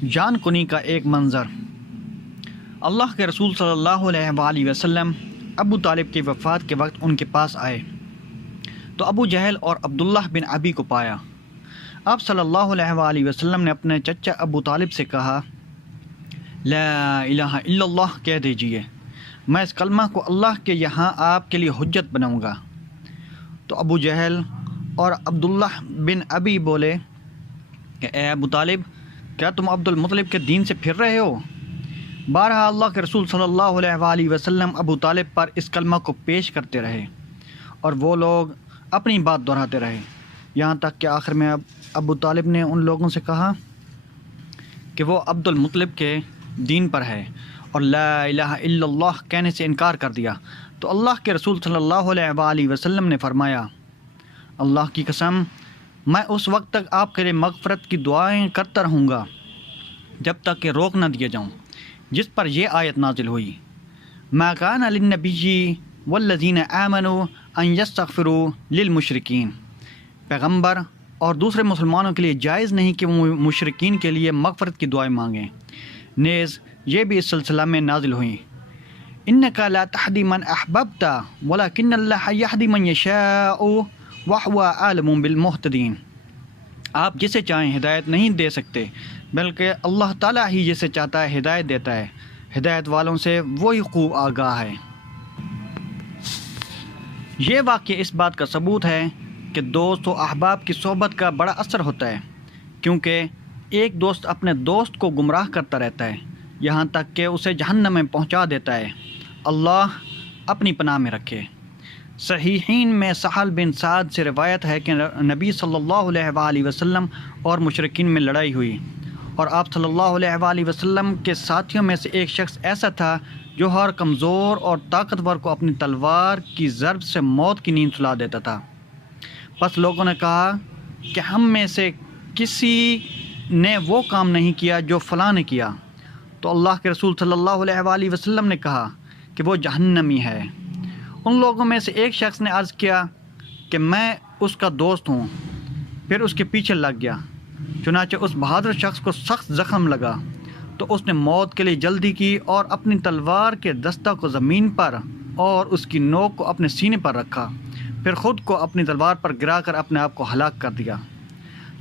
جان کنی کا ایک منظر۔ اللہ کے رسول صلی اللہ علیہ وآلہ وسلم ابو طالب کی وفات کے وقت ان کے پاس آئے تو ابو جہل اور عبداللہ بن ابی کو پایا۔ آپ صلی اللہ علیہ وآلہ وسلم نے اپنے چچا ابو طالب سے کہا، لا الہ الا اللہ کہہ دیجئے، میں اس کلمہ کو اللہ کے یہاں آپ کے لیے حجت بناؤں گا۔ تو ابو جہل اور عبداللہ بن ابی بولے کہ اے ابو طالب، کیا تم عبد المطلب کے دین سے پھر رہے ہو؟ بارہا اللہ کے رسول صلی اللہ علیہ وآلہ وسلم ابو طالب پر اس کلمہ کو پیش کرتے رہے اور وہ لوگ اپنی بات دہراتے رہے، یہاں تک کہ آخر میں ابو طالب نے ان لوگوں سے کہا کہ وہ عبد المطلب کے دین پر ہے اور لا الہ الا اللہ کہنے سے انکار کر دیا۔ تو اللہ کے رسول صلی اللہ علیہ وآلہ وسلم نے فرمایا، اللہ کی قسم، میں اس وقت تک آپ کے لیے مغفرت کی دعائیں کرتا رہوں گا جب تک کہ روک نہ دیا جاؤں، جس پر یہ آیت نازل ہوئی، ما کان للنبی والذین آمنوا ان یستغفروا للمشرکین۔ پیغمبر اور دوسرے مسلمانوں کے لیے جائز نہیں کہ وہ مشرکین کے لیے مغفرت کی دعائیں مانگیں۔ نیز یہ بھی اس سلسلہ میں نازل ہوئیں، انک لا تہدی من احببت ولکن اللہ یہدی من یشاء وہو عالم بالمہتدین۔ آپ جسے چاہیں ہدایت نہیں دے سکتے، بلکہ اللہ تعالیٰ ہی جسے چاہتا ہے ہدایت دیتا ہے، ہدایت والوں سے وہی خوب آگاہ ہے۔ یہ واقعہ اس بات کا ثبوت ہے کہ دوست و احباب کی صحبت کا بڑا اثر ہوتا ہے، کیونکہ ایک دوست اپنے دوست کو گمراہ کرتا رہتا ہے یہاں تک کہ اسے جہنم میں پہنچا دیتا ہے۔ اللہ اپنی پناہ میں رکھے۔ صحیحین میں سہل بن سعد سے روایت ہے کہ نبی صلی اللہ علیہ وآلہ وسلم اور مشرکین میں لڑائی ہوئی، اور آپ صلی اللہ علیہ وآلہ وسلم کے ساتھیوں میں سے ایک شخص ایسا تھا جو ہر کمزور اور طاقتور کو اپنی تلوار کی ضرب سے موت کی نیند سلا دیتا تھا۔ پس لوگوں نے کہا کہ ہم میں سے کسی نے وہ کام نہیں کیا جو فلاں نے کیا۔ تو اللہ کے رسول صلی اللہ علیہ وآلہ وسلم نے کہا کہ وہ جہنمی ہے۔ ان لوگوں میں سے ایک شخص نے عرض کیا کہ میں اس کا دوست ہوں، پھر اس کے پیچھے لگ گیا۔ چنانچہ اس بہادر شخص کو سخت زخم لگا تو اس نے موت کے لیے جلدی کی اور اپنی تلوار کے دستہ کو زمین پر اور اس کی نوک کو اپنے سینے پر رکھا، پھر خود کو اپنی تلوار پر گرا کر اپنے آپ کو ہلاک کر دیا۔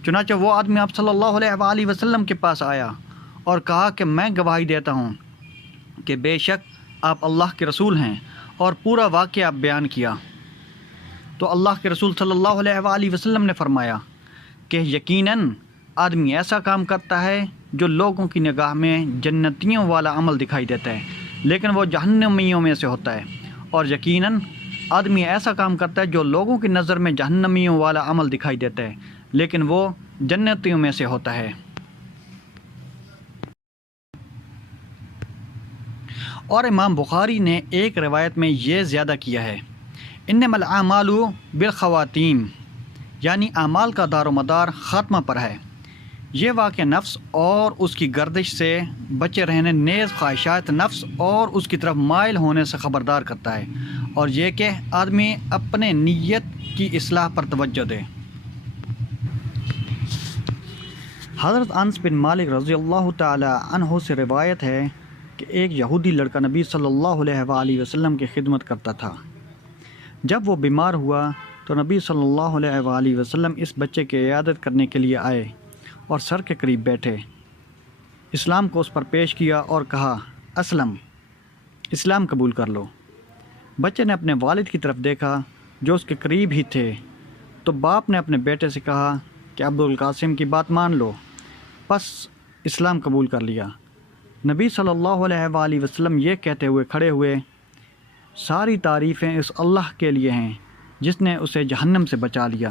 چنانچہ وہ آدمی آپ صلی اللہ علیہ وآلہ وسلم کے پاس آیا اور کہا کہ میں گواہی دیتا ہوں کہ بے شک آپ اللہ کے رسول ہیں، اور پورا واقعہ بیان کیا۔ تو اللہ کے رسول صلی اللہ علیہ وآلہ وسلم نے فرمایا کہ یقیناً آدمی ایسا کام کرتا ہے جو لوگوں کی نگاہ میں جنتیوں والا عمل دکھائی دیتا ہے، لیکن وہ جہنمیوں میں سے ہوتا ہے، اور یقیناً آدمی ایسا کام کرتا ہے جو لوگوں کی نظر میں جہنمیوں والا عمل دکھائی دیتا ہے، لیکن وہ جنتیوں میں سے ہوتا ہے۔ اور امام بخاری نے ایک روایت میں یہ زیادہ کیا ہے، انما الاعمال بالخواتیم، یعنی اعمال کا دار و مدار خاتمہ پر ہے۔ یہ واقعہ نفس اور اس کی گردش سے بچے رہنے، نیز خواہشات نفس اور اس کی طرف مائل ہونے سے خبردار کرتا ہے، اور یہ کہ آدمی اپنے نیت کی اصلاح پر توجہ دے۔ حضرت انس بن مالک رضی اللہ تعالی عنہ سے روایت ہے کہ ایک یہودی لڑکا نبی صلی اللہ علیہ وآلہ وسلم کی خدمت کرتا تھا۔ جب وہ بیمار ہوا تو نبی صلی اللہ علیہ وآلہ وسلم اس بچے کی عیادت کرنے کے لیے آئے اور سر کے قریب بیٹھے، اسلام کو اس پر پیش کیا اور کہا، اسلم، اسلام قبول کر لو۔ بچے نے اپنے والد کی طرف دیکھا جو اس کے قریب ہی تھے، تو باپ نے اپنے بیٹے سے کہا کہ عبدالقاسم کی بات مان لو، پس اسلام قبول کر لیا۔ نبی صلی اللہ علیہ وآلہ وسلم یہ کہتے ہوئے کھڑے ہوئے، ساری تعریفیں اس اللہ کے لیے ہیں جس نے اسے جہنم سے بچا لیا۔